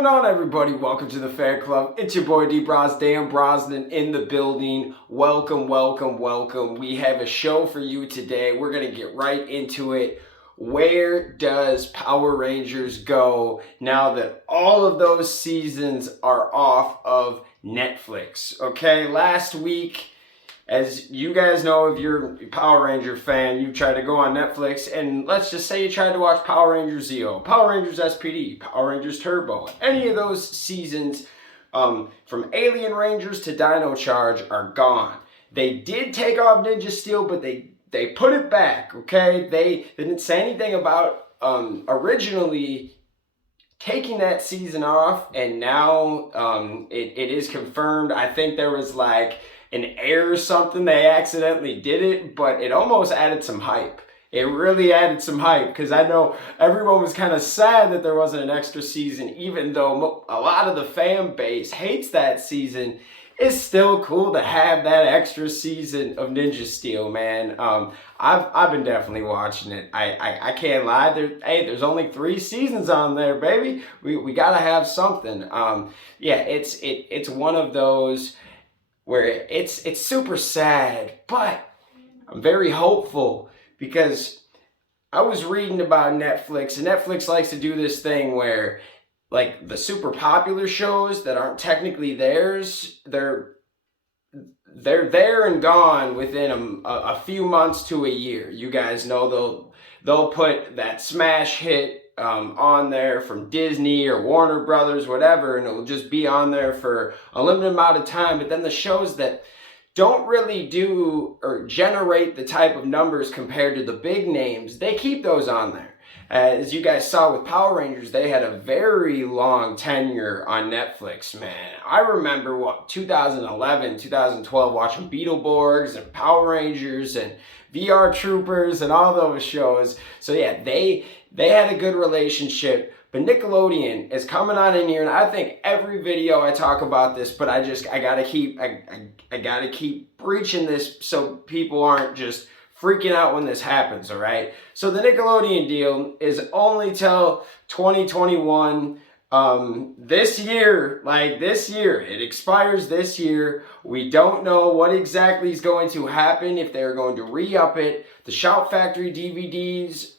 going on, everybody? Welcome to the Fan Club. It's your boy D Bros, Dan Brosnan in the building. Welcome, welcome, welcome. We have a show for you today. We're going to get right into it. Where does Power Rangers go now that all of those seasons are off of Netflix? Okay, last week, as you guys know, if you're a Power Ranger fan, you tried to go on Netflix and let's just say you tried to watch Power Rangers Zeo, Power Rangers SPD, Power Rangers Turbo. Any of those seasons from Alien Rangers to Dino Charge are gone. They did take off Ninja Steel, but they put it back, okay? They didn't say anything about originally taking that season off, and now it is confirmed. I think there was like an error or something. They accidentally did it, but it almost added some hype. It really added some hype because I know everyone was kind of sad that there wasn't an extra season, even though a lot of the fan base hates that season. It's still cool to have that extra season of Ninja Steel, man. I've been definitely watching it. I can't lie. There's only 3 seasons on there, baby. We gotta have something. Yeah, it's one of those where it's super sad, but I'm very hopeful because I was reading about Netflix, and Netflix likes to do this thing where, like, the super popular shows that aren't technically theirs, they're there and gone within a few months to a year. You guys know they'll put that smash hit on there from Disney or Warner Brothers, whatever, and it'll just be on there for a limited amount of time. But then the shows that don't really do or generate the type of numbers compared to the big names, they keep those on there. As you guys saw with Power Rangers, they had a very long tenure on Netflix, man. I remember 2011, 2012 watching Beetleborgs and Power Rangers and VR Troopers and all those shows. So yeah, they had a good relationship. But Nickelodeon is coming on in here, and I think every video I talk about this, but I gotta keep preaching this so people aren't just freaking out when this happens, all right? So the Nickelodeon deal is only till 2021. This year, it expires this year. We don't know what exactly is going to happen, if they're going to re-up it. The Shout Factory DVDs,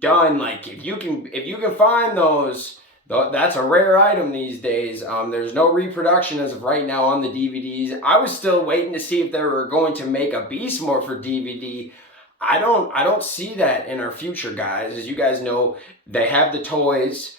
done. Like, if you can find those, that's a rare item these days. There's no reproduction as of right now on the DVDs. I was still waiting to see if they were going to make a Beast Mode for DVD. I don't see that in our future, guys. As you guys know, they have the toys.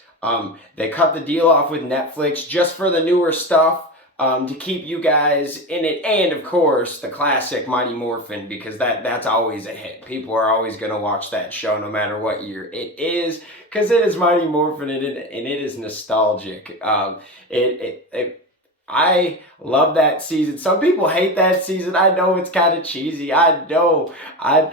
They cut the deal off with Netflix just for the newer stuff, to keep you guys in it, and of course the classic Mighty Morphin, because that's always a hit. People are always going to watch that show no matter what year it is, because it is Mighty Morphin, and it is nostalgic. I love that season. Some people hate that season. I know it's kind of cheesy. I know. I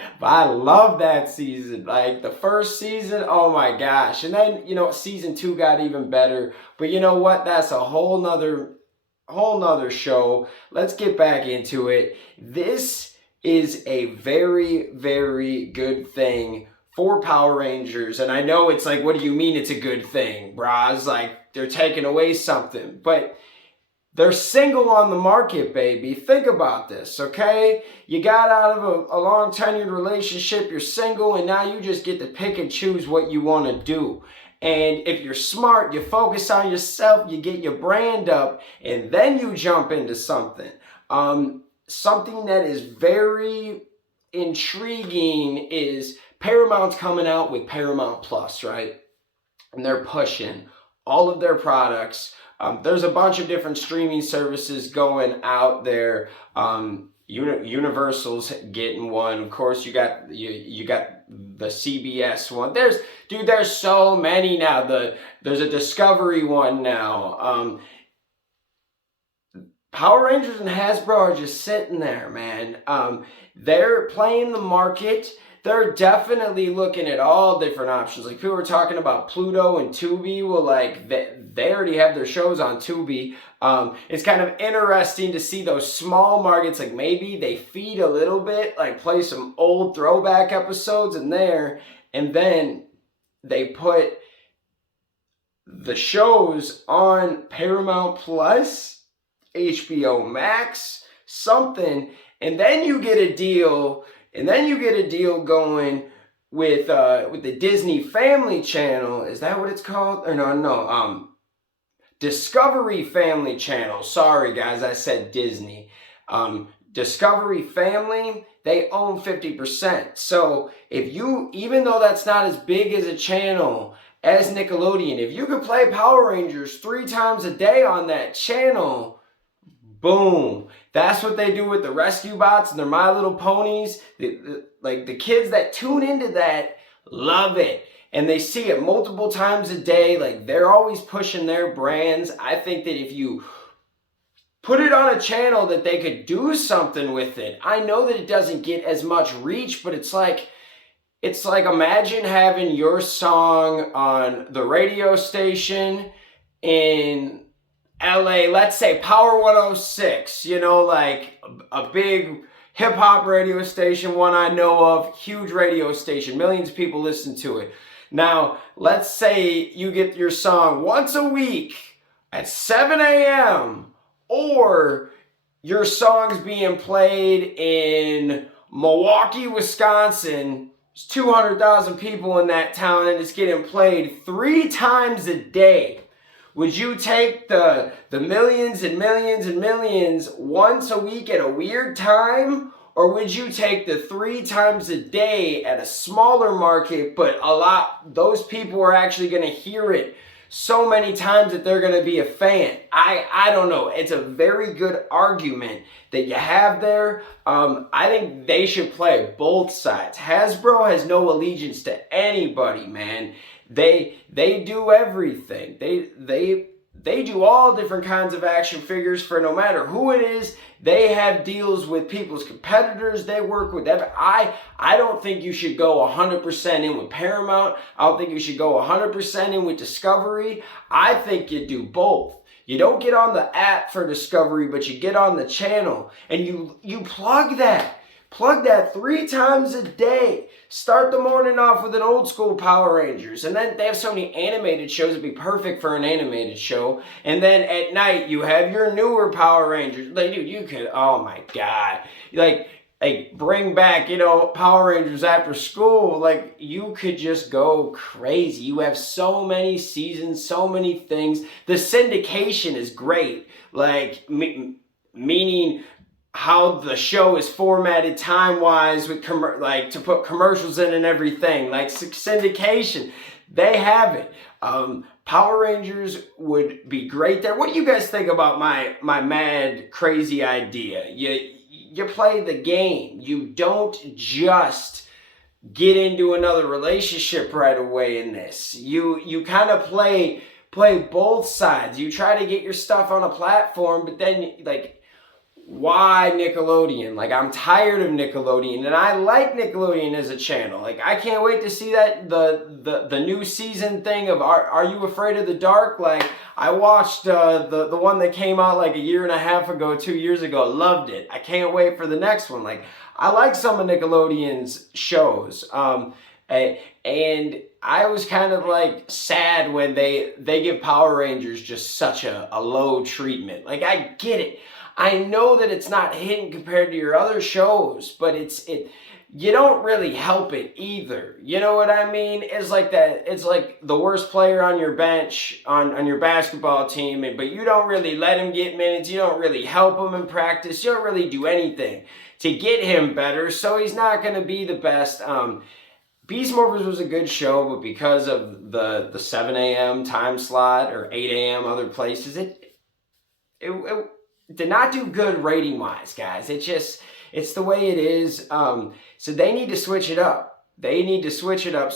love that season. Like, the first season, oh my gosh. And then, season 2 got even better. But you know what? That's a whole nother show. Let's get back into it. This is a very, very good thing for Power Rangers. And I know it's like, what do you mean it's a good thing, bras? Like, they're taking away something. But they're single on the market, baby. Think about this, okay? You got out of a long tenured relationship, you're single, and now you just get to pick and choose what you want to do. And if you're smart, you focus on yourself, you get your brand up, and then you jump into something. Something that is very intriguing is Paramount's coming out with Paramount Plus, right? And they're pushing all of their products. There's a bunch of different streaming services going out there. Universal's getting one. Of course, you got the CBS one. There's so many now. There's a Discovery one now. Power Rangers and Hasbro are just sitting there, man. They're playing the market. They're definitely looking at all different options. Like, people were talking about Pluto and Tubi. Well, like, they already have their shows on Tubi. It's kind of interesting to see those small markets. Like, maybe they feed a little bit, like play some old throwback episodes in there, and then they put the shows on Paramount Plus, HBO Max, something, and then you get a deal, going with the Disney Family Channel. Is that what it's called? Or no, Discovery Family Channel. Sorry guys, I said Disney. Discovery Family, they own 50%. So if you, even though that's not as big as a channel as Nickelodeon, if you could play Power Rangers 3 times a day on that channel, boom. That's what they do with the Rescue Bots and their My Little Ponies. Like the kids that tune into that love it. And they see it multiple times a day. Like they're always pushing their brands. I think that if you put it on a channel that they could do something with it. I know that it doesn't get as much reach, but it's like imagine having your song on the radio station in LA, let's say Power 106, you know, like a big hip hop radio station, one I know of, huge radio station, millions of people listen to it. Now, let's say you get your song once a week at 7 a.m., or your song's being played in Milwaukee, Wisconsin. There's 200,000 people in that town and it's getting played 3 times a day. Would you take the millions and millions and millions once a week at a weird time? Or would you take the 3 times a day at a smaller market, but those people are actually going to hear it so many times that they're going to be a fan? I don't know. It's a very good argument that you have there. I think they should play both sides. Hasbro has no allegiance to anybody, man. They do everything. They do all different kinds of action figures for no matter who it is. They have deals with people's competitors. They work with them. I don't think you should go 100% in with Paramount. I don't think you should go 100% in with Discovery. I think you do both. You don't get on the app for Discovery, but you get on the channel and you plug that. Plug that 3 times a day. Start the morning off with an old school Power Rangers. And then they have so many animated shows, it'd be perfect for an animated show. And then at night, you have your newer Power Rangers. Like, dude, you could, oh my God. Like bring back, Power Rangers after school. Like, you could just go crazy. You have so many seasons, so many things. The syndication is great. Like, meaning how the show is formatted time-wise with to put commercials in and everything. Like syndication, they have it. Power Rangers would be great there. What do you guys think about my mad crazy idea? You play the game. You don't just get into another relationship right away in this. You kind of play both sides. You try to get your stuff on a platform, but then why Nickelodeon? Like, I'm tired of Nickelodeon, and I like Nickelodeon as a channel. Like, I can't wait to see that the new season thing of Are You Afraid of the Dark? Like, I watched the one that came out like a year and a half ago, 2 years ago. Loved it. I can't wait for the next one. Like, I like some of Nickelodeon's shows. And I was kind of like sad when they give Power Rangers just such a low treatment. Like, I get it. I know that it's not hidden compared to your other shows, but you don't really help it either. You know what I mean? It's like that. It's like the worst player on your bench on your basketball team, but you don't really let him get minutes. You don't really help him in practice. You don't really do anything to get him better, so he's not going to be the best. Beast Morphers was a good show, but because of the 7 a.m. time slot or 8 a.m. other places, it did not do good rating-wise, guys. It's the way it is. So they need to switch it up. They need to switch it up.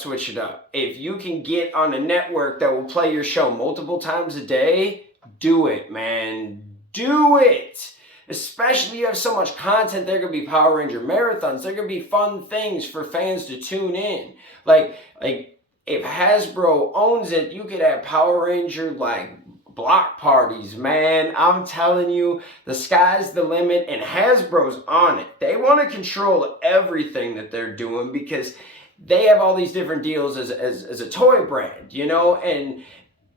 If you can get on a network that will play your show multiple times a day, do it, man. Do it. Especially you have so much content. There could be Power Ranger marathons. There could be fun things for fans to tune in. Like if Hasbro owns it, you could have Power Ranger block parties, man. I'm telling you, the sky's the limit, and Hasbro's on it. They want to control everything that they're doing because they have all these different deals as a toy brand, and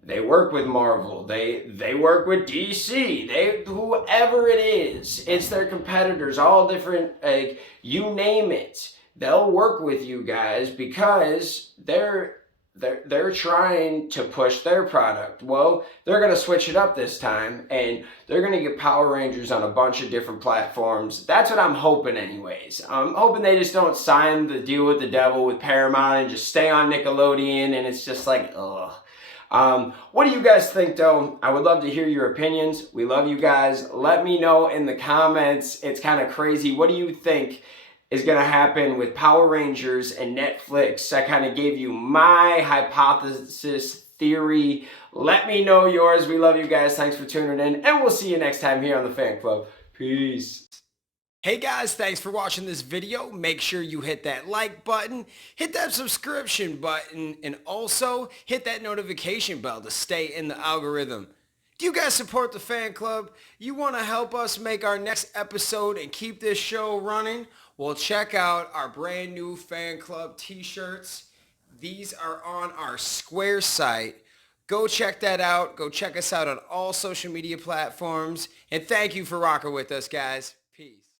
They work with Marvel. They work with DC. They whoever it is, it's their competitors. All different, like you name it. They'll work with you guys because they're trying to push their product. Well, they're gonna switch it up this time, and they're gonna get Power Rangers on a bunch of different platforms. That's what I'm hoping, anyways. I'm hoping they just don't sign the deal with the devil with Paramount and just stay on Nickelodeon, and it's just like, ugh. What do you guys think, though? I would love to hear your opinions. We love you guys. Let me know in the comments. It's kind of crazy. What do you think is going to happen with Power Rangers and Netflix? I kind of gave you my hypothesis theory. Let me know yours. We love you guys. Thanks for tuning in, and we'll see you next time here on the Fan Club. Peace. Hey guys, thanks for watching this video. Make sure you hit that like button, hit that subscription button, and also hit that notification bell to stay in the algorithm. Do you guys support the Fan Club? You want to help us make our next episode and keep this show running? Well, check out our brand new Fan Club t-shirts. These are on our Square site. Go check that out. Go check us out on all social media platforms. And thank you for rocking with us, guys. Peace.